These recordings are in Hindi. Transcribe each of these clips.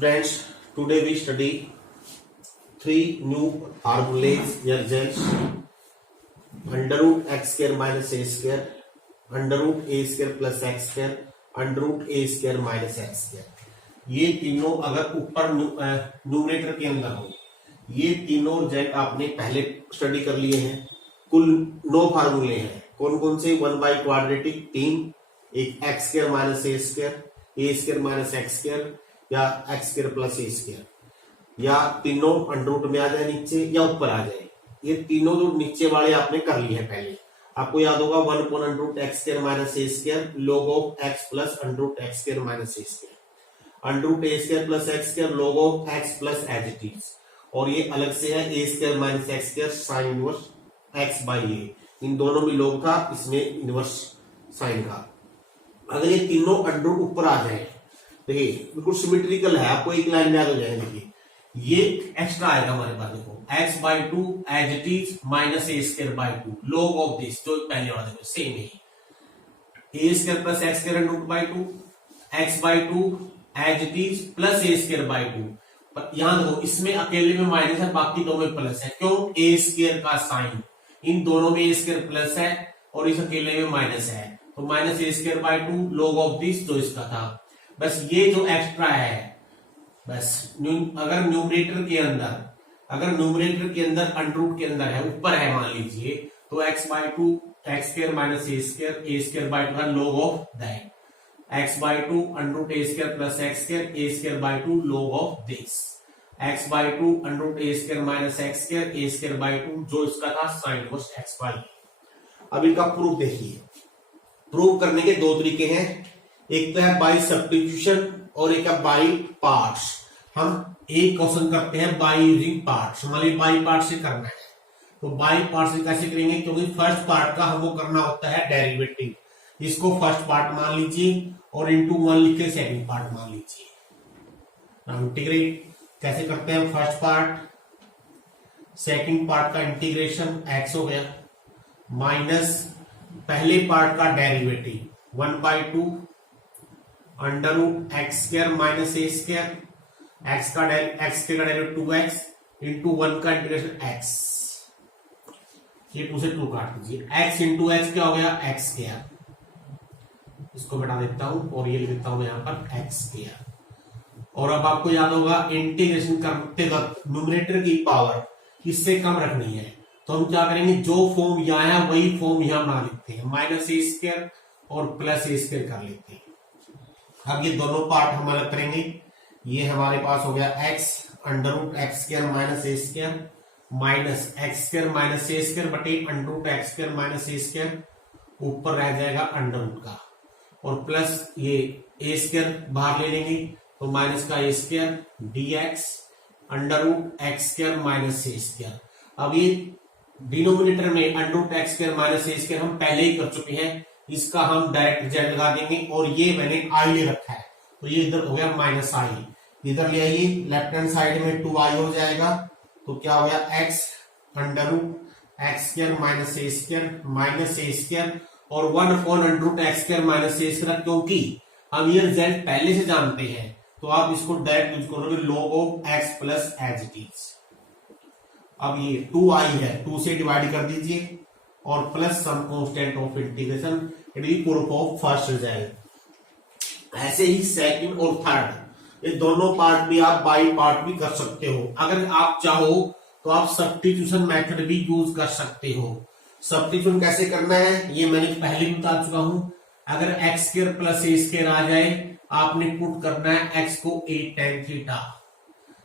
Students, today we study three new formulas results: under root x square minus a square, under root a square plus x square, under root a square minus x square। ये तीनों अगर ऊपर न्यूमरेटर के अंदर हो, ये तीनों रिजल्ट आपने पहले स्टडी कर लिए हैं। कुल 9 फार्मूले हैं। कौन कौन से? 1 बाई क्वाड्रेटिक 3, एक एक्स स्क्वायर माइनस ए स्क्वायर माइनस एक्स स्क्वायर या एक्स स्क्वायर प्लस ए स्क्वायर, या तीनों अंडर रूट में आ जाए नीचे या ऊपर आ जाए। ये तीनों जो नीचे वाले आपने कर लिए हैं पहले। आपको याद होगा 1 upon under root x square minus A square log of X plus under root x square minus A square, under root A square plus x square log of X plus as it is, और ये अलग से है A square minus x square sine inverse x by A. इन दोनों में log था, इसमें इनवर्स साइन का। अगर ये तीनों अंडर रूट ऊपर आ जाए, देखिए बिल्कुल सिमेट्रिकल है, आपको एक लाइन में याद हो जाएगा। देखिए ये एक्स्ट्रा आएगा हमारे पास, देखो X by two as it is minus A square by two log of this, जो पहले वाला देखो सेम है, A square plus x square under root by two, X by two as it is plus A square by two. पर यहां देखो इसमें अकेले में माइनस है, बाकी दो में प्लस है। क्यों? ए स्क्वायर का साइन, इन दोनों में ए स्क्वायर प्लस है और इस अकेले में माइनस है, तो minus A square by two log of this जो इसका था। बस ये जो एक्स्ट्रा है, बस अगर न्यूमरेटर के अंदर अंडर रूट के अंदर है, ऊपर है मान लीजिए, तो x by two x square minus A square by two का log of that, x by two under root A square plus x square by two log of this, x by two under root A square minus x square by two जो इसका था साइन इनवर्स एक्स बाई। अब इनका प्रूफ देखिए। प्रूफ करने के दो तरीके हैं, एक तो है बाई सब्स्टिट्यूशन और एक है बाई पार्ट्स। हम एक क्वेश्चन करते हैं बाई यूजिंग पार्ट्स, मान लीजिए बाई पार्ट से करना है, तो बाई पार्ट से कैसे करेंगे? क्योंकि फर्स्ट पार्ट का हमको करना होता है डेरिवेटिव, इसको फर्स्ट पार्ट मान लीजिए और इंटू 1 लिख के सेकंड पार्ट मान लीजिए। इंटीग्रेट कैसे करते हैं? फर्स्ट पार्ट सेकंड पार्ट का इंटीग्रेशन एक्स हो गया माइनस पहले पार्ट का derivative 1 by two under root x square minus A square, x का डेरिवेटिव 2x इंटू 1 का इंटीग्रेशन x, ये 2 से 2 काट दीजिए, x इंटू एक्स क्या हो गया? एक्स स्क्वायर, इसको बता देता हूं और ये लिख देता हूं यहां पर एक्स स्क्वायर। और अब आपको याद होगा इंटीग्रेशन करते वक्त न्यूमरेटर की पावर इससे कम रखनी है, तो हम क्या करेंगे? जो फॉर्म यहां है वही फॉर्म यहां बना लेते हैं, माइनस ए स्क्वायर और प्लस ए स्क्वायर कर लेते हैं। अब ये दोनों पार्ट हम अलग करेंगे। ये हमारे पास हो गया x under root x square minus ए square minus x square minus ए स्क्वायर बटे under root x square minus ए स्क्वायर, ऊपर रह जाएगा अंडर रूट का, और प्लस ये ए स्क्वायर बाहर ले लेंगे तो माइनस का A square dx under root x square minus A square. अब ये डिनोमिनेटर में under root x square minus ए स्क्वायर हम पहले ही कर चुके हैं, इसका हम डायरेक्ट रिजल्ट लगा देंगे, और ये मैंने आई ले रखा है तो ये इधर हो गया माइनस आई, इधर ले आइए लेफ्ट हैंड साइड में 2i हो जाएगा, तो क्या हो गया? x under root x square minus ए स्क्वायर और 1 upon under root x square minus ए स्क्वायर। क्योंकि हम ये रिजल्ट पहले से जानते हैं तो आप इसको डायरेक्ट यूज करोगे log of x plus as it is. अब ये 2i है, 2 से डिवाइड कर दीजिए और plus some constant of integration, it is proof of first result. ऐसे ही सेकंड और थर्ड, ये दोनों पार्ट भी आप बाई पार्ट भी कर सकते हो। अगर आप चाहो तो आप सब्स्टिट्यूशन मेथड भी यूज कर सकते हो। सब्स्टिट्यूशन कैसे करना है ये मैंने पहले भी बता चुका हूं। अगर एक्स स्क्वायर प्लस ए स्क्वायर आ जाए, आपने पुट करना है एक्स को a tan थीटा।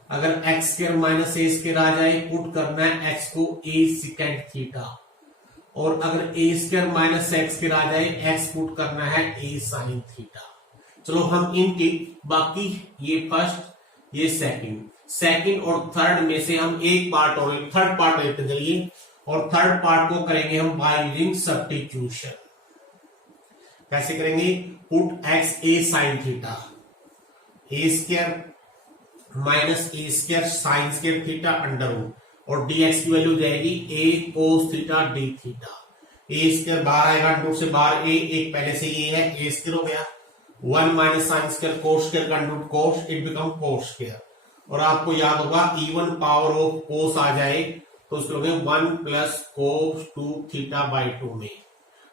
अगर एक्स स्क्वायर माइनस ए स्क्वायर आ जाए, पुट करना है एक्स को a सेकेंड थीटा। और अगर ए स्क्वायर माइनस एक्स स्क्वायर आ जाए, एक्स पुट करना है a साइन थीटा। चलो हम इनके बाकी ये फर्स्ट ये सेकंड और थर्ड में से हम एक पार्ट और थर्ड पार्ट लेते चलिए, और थर्ड पार्ट को करेंगे हम बाय यूजिंग सब्स्टिट्यूशन। कैसे करेंगे? Put x a sine theta, a square minus A square sine square theta under root, और dx की वैल्यू जाएगी a cos theta d theta. A square बाहर आएगा, अंडर रूट से बाहर a, एक पहले से ये है a स्क्वायर हो गया, 1 minus sine square cos square का under root cos, it become cos square. और आपको याद होगा इवन पावर ऑफ कोस आ जाए तो उसको 1 प्लस कोस 2 थीटा बाई 2 में।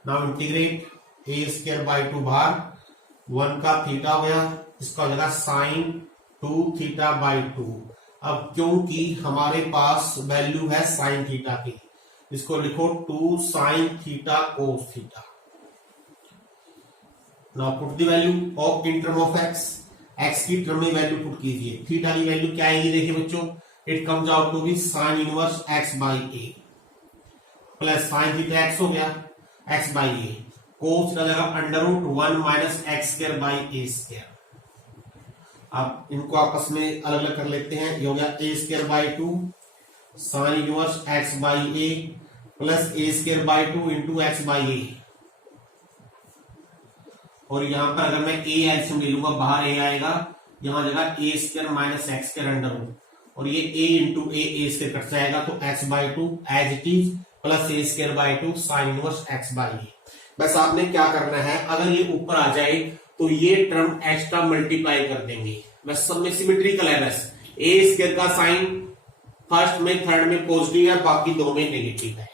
Now integrate A square by 2 बाहर, 1 का थीटा हो गया, इसका हो जाएगा साइन 2 थीटा बाई 2। अब क्योंकि हमारे पास वैल्यू है साइन थीटा की, इसको लिखो 2 sine theta cos theta. Now put the value of in term of x की टर्म में वैल्यू पुट कीजिए। थीटा की वैल्यू क्या आएगी देखिए बच्चों, it comes out to be sine inverse x by A plus sine theta x हो गया एक्स बाई ए, कोस का जगह under root 1 minus x square by a square. अब इनको आपस में अलग अलग कर लेते हैं, ये हो गया A square by 2 sine inverse x by A plus A square by 2 into X by A. और यहां पर अगर मैं ए एल्सियम ले लूंगा, बाहर ए आएगा, यहां जगह A square minus x square under root, और ये A into A square cut जाएगा तो x by 2 as it is plus A square by 2 sine inverse x by A. बस आपने क्या करना है, अगर ये ऊपर आ जाए तो ये टर्म एक्स्ट्रा मल्टीप्लाई कर देंगे, बस सब में सिमेट्रिकल है। बस ए स्क्वायर का साइन फर्स्ट में थर्ड में पॉजिटिव है, बाकी दो में नेगेटिव है।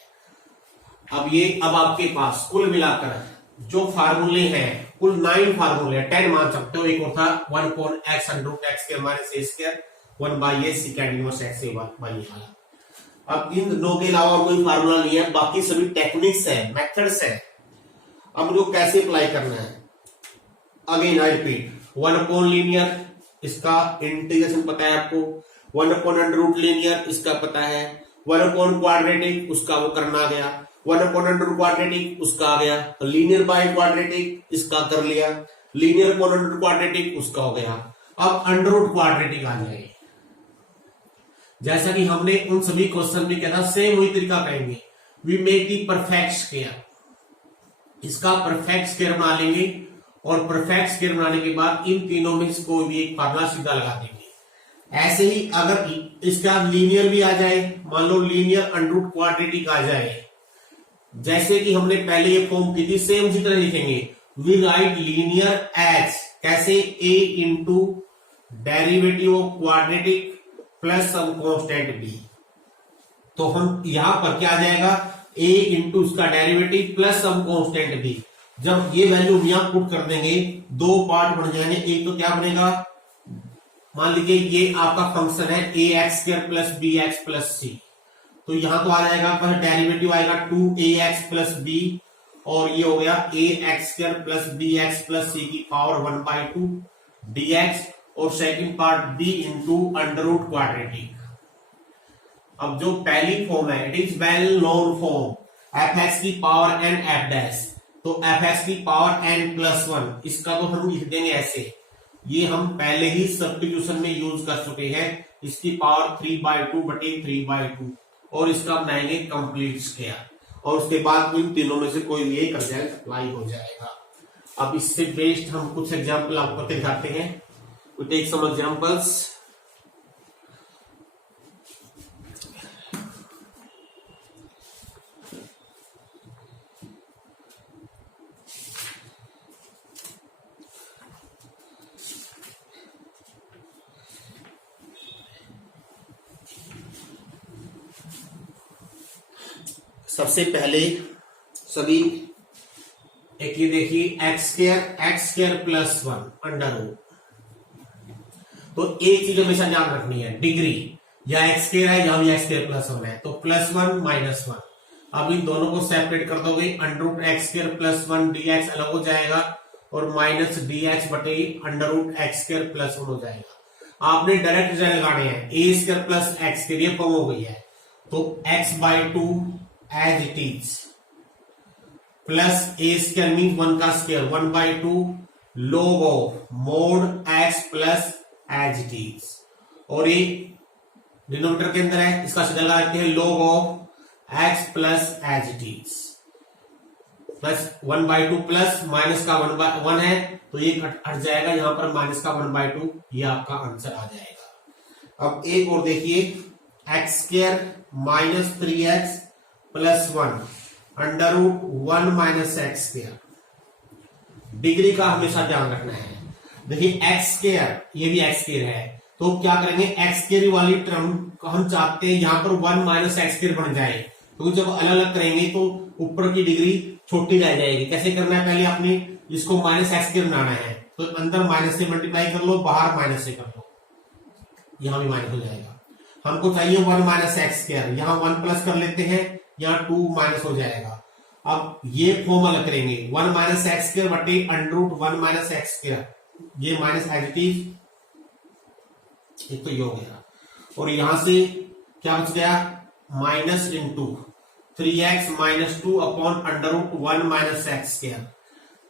अब आपके पास कुल मिलाकर जो फार्मूले हैं, कुल 9 फार्मूले 10 मान सकते हो। एक और था 1 upon X under root x square minus A square 1 by A second inverse x by A वाला। अब इन दोनों के अलावा कोई फार्मूला नहीं है, बाकी सभी टेक्निक्स है, मेथड्स है। अब इनको कैसे अप्लाई करना है, again I repeat 1 upon linear, इसका इंटीग्रेशन पता है आपको, 1 अपॉन अंडर रूट लीनियर इसका पता है, 1 अपॉन क्वाड्रेटिक उसका वो करना आ गया, 1 अपॉन अंडर रूट क्वाड्रेटिक उसका आ गया, लीनियर बाय क्वाड्रेटिक इसका कर लिया, linear upon under root quadratic उसका हो गया। अब अंडर रूट क्वाड्रेटिक आ जाए, जैसा कि हमने उन सभी क्वेश्चन में किया था, सेम वही तरीका करेंगे। We make the perfect square, इसका परफेक्ट स्क्वायर बना लेंगे, और परफेक्ट स्क्वायर बनाने के बाद इन तीनों में से कोई भी एक फार्मूला सीधा लगा देंगे। ऐसे ही अगर इसका लीनियर भी आ जाए, मान लो लीनियर अंडर रूट क्वाड्रेटिक आ जाए, जैसे कि हमने पहले ये फॉर्म की थी, सेम उसी तरह लिखेंगे। वी राइट लीनियर एज कैसे, A into derivative of quadratic plus some constant B. तो हम यहां पर क्या आ जाएगा, ए इंटू उसका derivative plus some constant B. जब ये वैल्यू यहां पुट कर देंगे, दो पार्ट बन जाएंगे। एक तो क्या बनेगा, मान लीजिए ये आपका फंक्शन है A X square plus B X plus C, तो यहां तो आ जाएगा, पर डेरिवेटिव आएगा 2ax प्लस बी, और ये हो गया A X square plus B X plus C की पावर 1/2 dx, और second part b into under root quadratic. अब जो पहली फॉर्म है, it is well known form, F X की पावर एन एफ डैश, तो एफ एक्स की पावर एन प्लस 1, इसका तो हम लिख देंगे ऐसे, ये हम पहले ही सब्स्टिट्यूशन में यूज कर चुके हैं। इसकी पावर 3/2 बटे 3/2, और इसका बनाएंगे कंप्लीट स्क्वायर, और उसके बाद इन तीनों में से कोई भी एक रिजल्ट अप्लाई हो जाएगा। अब इससे बेस्ड हम कुछ एग्जांपल आपको दिखाते हैं। We take some examples. सबसे पहले सभी एक ये देखिए x square plus 1 under root. तो एक चीज हमेशा ध्यान रखनी है, डिग्री, या एक्स स्क्वायर है या भी एक्स स्क्वायर प्लस 1 है, तो +1 -1। अब इन दोनों को सेपरेट कर दोगे, under root x square plus 1 dx अलग हो जाएगा, और माइनस dx बटे under root x square plus 1 हो जाएगा। आपने डायरेक्ट रिजल्ट लगाने हैं, a square plus x square ये फॉर्म हो गई है, तो x/2 as it is plus A square mean 1 का square 1/2 log of mod x plus as it is, और ये डिनोमिनेटर के अंदर है, इसका सीधा लगा देते हैं log of x plus as it is, plus 1/2 plus minus का 1 है, तो ये हट जाएगा, यहां पर माइनस का 1/2, ये आपका आंसर आ जाएगा। अब एक और देखिए, x square minus 3x plus 1 under root 1 minus x square degree का हमेशा ध्यान रखना है। देखिए एक्स स्क्वायर, ये भी एक्स स्क्वायर है, तो क्या करेंगे एक्स स्क्वायर वाली टर्म को हम चाहते हैं यहाँ पर 1 माइनस एक्स स्क्वायर बन जाए, तो जब अलग अलग करेंगे तो ऊपर की डिग्री छोटी रह जाएगी। कैसे करना है, पहले आपने इसको माइनस एक्स स्क्वायर बनाना है, तो अंदर माइनस से मल्टीप्लाई कर लो, बाहर माइनस से कर लो, यहां भी माइनस हो जाएगा। हमको चाहिए 1 माइनस एक्स स्क्वायर, यहाँ 1 प्लस कर लेते हैं, यहाँ 2 माइनस हो जाएगा। अब ये फॉर्मूला करेंगे 1 माइनस एक्स स्क्वायर बटे under root 1 minus x square, ये माइनस एडिटिव, एक तो ये हो गया, और यहां से क्या बच गया minus into 3x minus 2 upon under root 1 minus x square,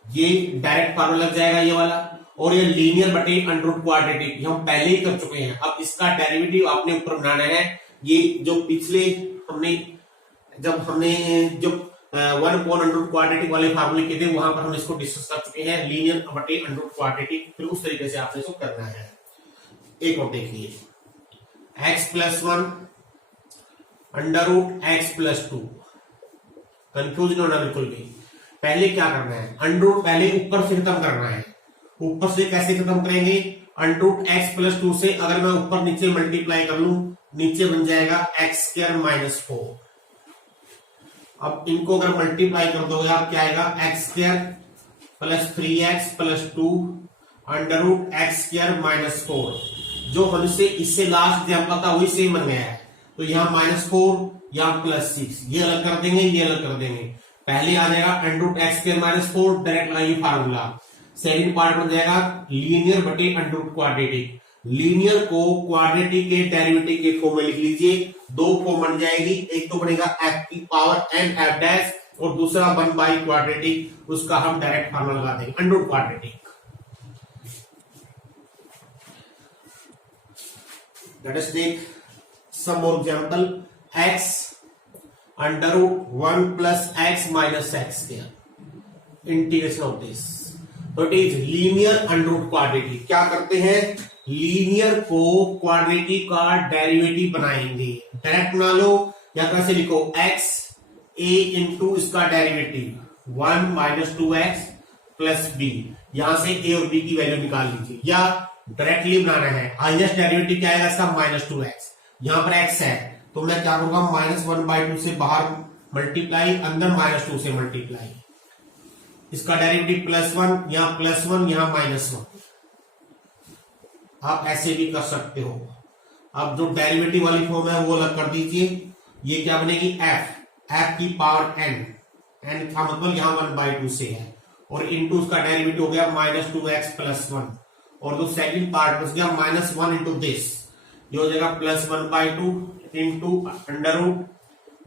ये डायरेक्ट फार्मूला लग जाएगा ये वाला। और ये लीनियर बटे अंडर रूट क्वाड्रेटिक, ये हम पहले ही कर चुके हैं, अब इसका डेरिवेटिव आपने ऊपर बनाना है। ये जो पिछले हमने जब 1 अपॉन अंडर रूट क्वाड्रेटिक वाले फार्मूले के थे, वहां पर हम इसको डिस्कस कर चुके हैं, लीनियर बटे अंडर रूट क्वाड्रेटिक, फिर उस तरीके से आपने इसको करना है। एक और देखिए x plus 1 under root x plus 2, confusion होना बिल्कुल भी। पहले क्या करना है, अंडर रूट पहले ऊपर से खत्म करना है। ऊपर से कैसे खत्म करेंगे, अंडर रूट एक्स प्लस 2 से अगर मैं ऊपर नीचे मल्टीप्लाई कर लूं, नीचे बन जाएगा एक्स स्क्वायर माइनस 4। अब इनको अगर मल्टीप्लाई कर दोगे आप, क्या आएगा x square plus 3x plus 2 under root x square minus 4। जो हमसे इससे लास्ट एग्जाम्पल था वही सेम बन गया है, तो यहाँ -4, यहाँ +6, ये अलग कर देंगे, ये अलग कर देंगे। पहले आ जाएगा under root x square minus 4, direct लगाइए फार्मूला। सेकंड पार्ट बन जाएगा लीनियर बटे अंडर रूट क्वाड्रेटिक। लीनियर को क्वाड्रेटिक के डेरिवेटिव के फॉर्म में लिख लीजिए, दो फॉर्म बन जाएगी, एक तो बनेगा f की पावर n f डैश, और दूसरा 1 बाई क्वाड्रेटिक, उसका हम डायरेक्ट फार्मूला लगा देंगे under root quadratic. Let us take some more example. X under root 1 plus x minus x square. Integration of this. So it is linear under root quadratic. क्या करते हैं, लीनियर को क्वाड्रेटिक का डेरिवेटिव बनाएंगे। डायरेक्ट बना लो, या कैसे लिखो x a इंटू इसका derivative 1 minus 2x plus b, यहां से a और b की वैल्यू निकाल लीजिए, या डायरेक्टली बनाना है। हाईएस्ट डेरिवेटिव क्या आएगा इसका -2x, यहां पर x है, तो मैं क्या करूंगा -1/2 से बाहर मल्टीप्लाई, अंदर -2 से मल्टीप्लाई, इसका डेरिवेटिव +1, यहाँ +1, यहाँ -1। आप ऐसे भी कर सकते हो। अब जो डेरिवेटिव वाली फॉर्म है वो अलग कर दीजिए, ये क्या बनेगी f की पावर n का मतलब यहाँ 1/2 से है, और इंटू उसका डेरिवेटिव हो गया -2x प्लस 1, और जो सेकंड पार्ट बच गया -1 इंटू दिस, ये हो जाएगा +1/2 into under root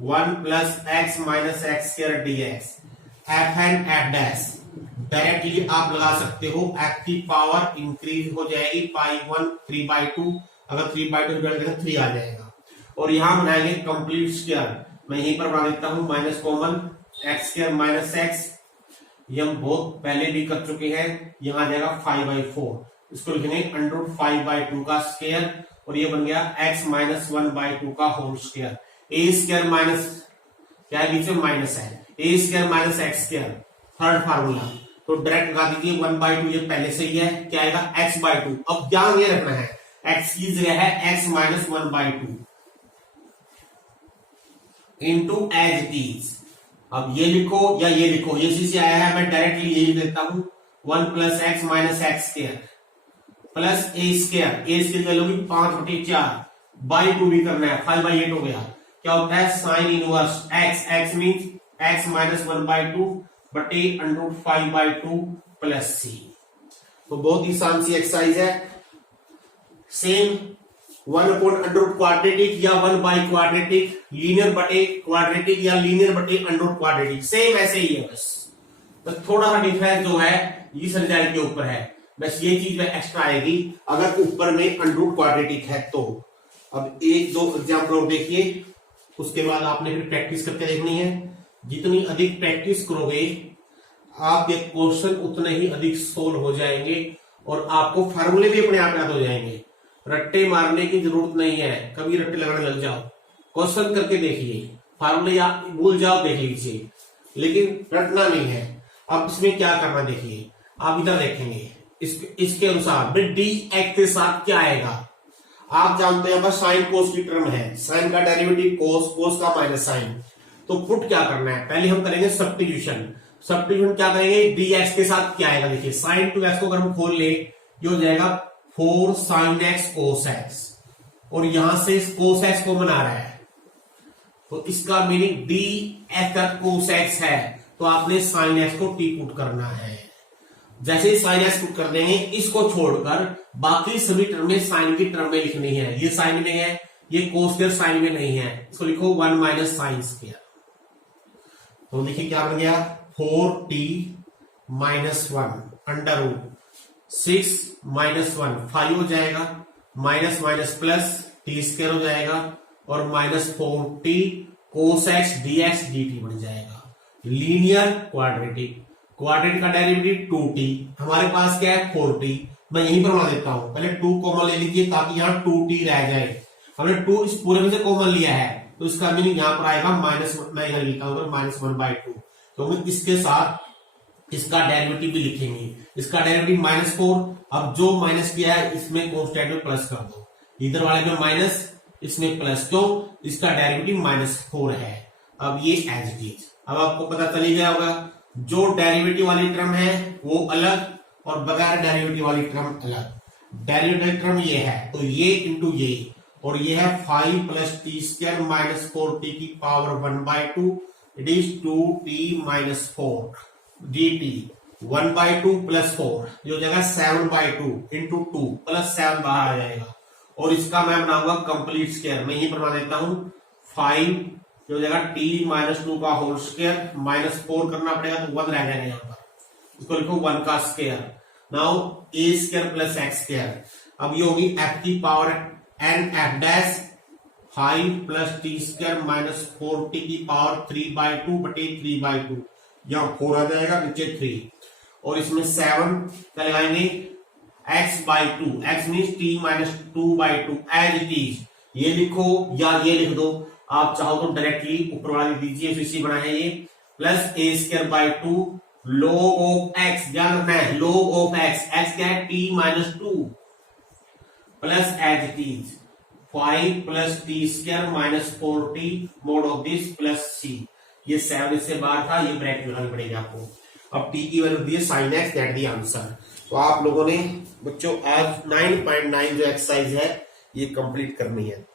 1 plus x minus x square dx। f and f dash directly आप लगा सकते हो, f की पावर इंक्रीज हो जाएगी 𝜋1 3/2, अगर 3/2 करेंगे 3 आ जाएगा, और यहां बनाएंगे कंप्लीट स्क्वायर। मैं यहीं पर बना देता हूं minus common, x square minus x, ये हम बहुत पहले भी कर चुके हैं, यहां आ जाएगा 5/4, इसको लिखेंगे अंडर रूट 5/2 का स्क्वायर, और ये बन गया x माइनस 1/2 का whole square. A square minus क्या है, बीच में माइनस है, A square minus x square, third formula, तो डायरेक्ट लगा दीजिए 1/2, ये पहले से ही है, क्या आएगा x/2। अब ध्यान ये रखना है x की जगह है x minus 1/2 into as it is. अब ये लिखो या ये लिखो, ये इसी से आया है, मैं डायरेक्टली ये लिख देता हूं 1 plus x minus x square plus A square, A square value होगी 5/4/2 भी करना है, 5/8 हो गया। क्या होता है sine inverse x, x means x minus 1/2 बटे अंडर रूट 5/2 प्लस c। तो बहुत ही आसान सी एक्सरसाइज है। Same 1 upon under root quadratic या 1 बाई क्वाड्रेटिक, लीनियर बटे क्वाड्रेटिक या लीनियर बटे अंडर रूट क्वाड्रेटिक, सेम ऐसे ही है, बस थोड़ा सा डिफरेंस जो है इस रिजल्ट के ऊपर है, बस ये चीज में एक्स्ट्रा आएगी अगर ऊपर में अंडर रूट क्वाड्रेटिक है तो। अब एक दो एग्जाम्पल और देखिए, उसके बाद आपने फिर प्रैक्टिस करके देखनी है। जितनी अधिक प्रैक्टिस करोगे आपके क्वेश्चन उतने ही अधिक सोल्व हो जाएंगे, और आपको फार्मूले भी अपने आप याद हो जाएंगे। रट्टे मारने की जरूरत नहीं है, कभी रट्टे लगाने लग जाओ, क्वेश्चन करके देखिए, फार्मूले या भूल जाओ देख लीजिए, लेकिन रटना नहीं है। अब इसमें क्या करना देखिए, आप इधर देखेंगे इसके अनुसार डी एक्स के साथ क्या आएगा। आप जानते हैं साइन कोस की टर्म है, साइन का डेरिवेटिव कोस, कोस का माइनस साइन। तो पुट क्या करना है, पहले हम करेंगे सब्स्टिट्यूशन। सब्स्टिट्यूशन क्या करेंगे, डी एक्स के साथ क्या आएगा, देखिए साइन टू एक्स को अगर हम खोल ले ये हो जाएगा 4 साइन एक्स कोस एक्स, और यहां से इस कोस एक्स को बना रहा है तो इसका meaning D x cos x है, तो आपने साइन एक्स को टी पुट करना है। जैसे ही साइन एक्स पुट कर देंगे, इसको छोड़कर बाकी सभी टर्में साइन की टर्म में लिखनी है। ये साइन में है, ये कोस स्क्वायर साइन में नहीं है, इसको लिखो 1 माइनस साइन स्क्वायर। तो देखिए क्या बन गया, 4t minus 1 under root 6 minus 1 5 हो जाएगा, minus minus plus t square हो जाएगा, और minus 4t cos x D x D T बन जाएगा। लीनियर क्वाड्रेटिक, क्वाड्रेटिक का डेरिवेटिव 2t, हमारे पास क्या है 4t। मैं यहीं पर बना देता हूं, पहले 2 कॉमन ले लीजिए ताकि यहां 2t रह जाए। हमने 2 इस पूरे में से कॉमन लिया है तो इसका मीनिंग यहां पर आएगा माइनस, मैं यहां लिखता हूं -1/2, क्योंकि इसके साथ इसका डेरिवेटिव भी लिखेंगे। इसका डेरिवेटिव -4, अब जो माइनस किया है इसमें कांस्टेंट में प्लस कर दो, इधर वाले में माइनस इसमें प्लस, तो इसका डेरिवेटिव -4 है। अब ये एज इट इज, अब आपको पता चल गया होगा जो डेरिवेटिव वाली टर्म है वो अलग और बगैर डेरिवेटिव वाली टर्म अलग। डेरिवेटिव टर्म ये है तो ये इंटू ये, और ये है 5 plus t square minus 4t की power 1/2, it is 2t minus 4 dt। 1/2 plus 4 जो जगह 7/2 इंटू 2 प्लस 7 बाहर आ जाएगा, और इसका मैं बनाऊंगा कंप्लीट स्क्वायर। मैं यही बना देता हूं 5 जो जगह t माइनस 2 का होल स्क्वायर माइनस 4 करना पड़ेगा तो 1 रह जाएगा यहाँ पर, इसको लिखो 1 का square. Now a square plus x square, अब ये होगी f की power n f dash 5 plus t square minus 4t की पावर 3/2 बटे 3/2, यहाँ 4 आ जाएगा नीचे 3, और इसमें 7 क्या लगाएंगे x/2, x means t minus 2/2 as it is. ये लिखो या ये लिख दो, आप चाहो तो डायरेक्टली ऊपर वाला लिख दीजिए, इसी बना है ये, plus a square by 2 log of x, ध्यान रखना है log ऑफ x, x क्या है t माइनस 2, plus as it is 5 plus t square minus 4t mod of this plus c। ये 7 इससे बाहर था, ये ब्रैकेट लगानी पड़ेगी आपको। अब t की वैल्यू दी है sin x, that the answer. तो आप लोगों ने बच्चों आज 9.9 जो एक्सरसाइज है ये कंप्लीट करनी है।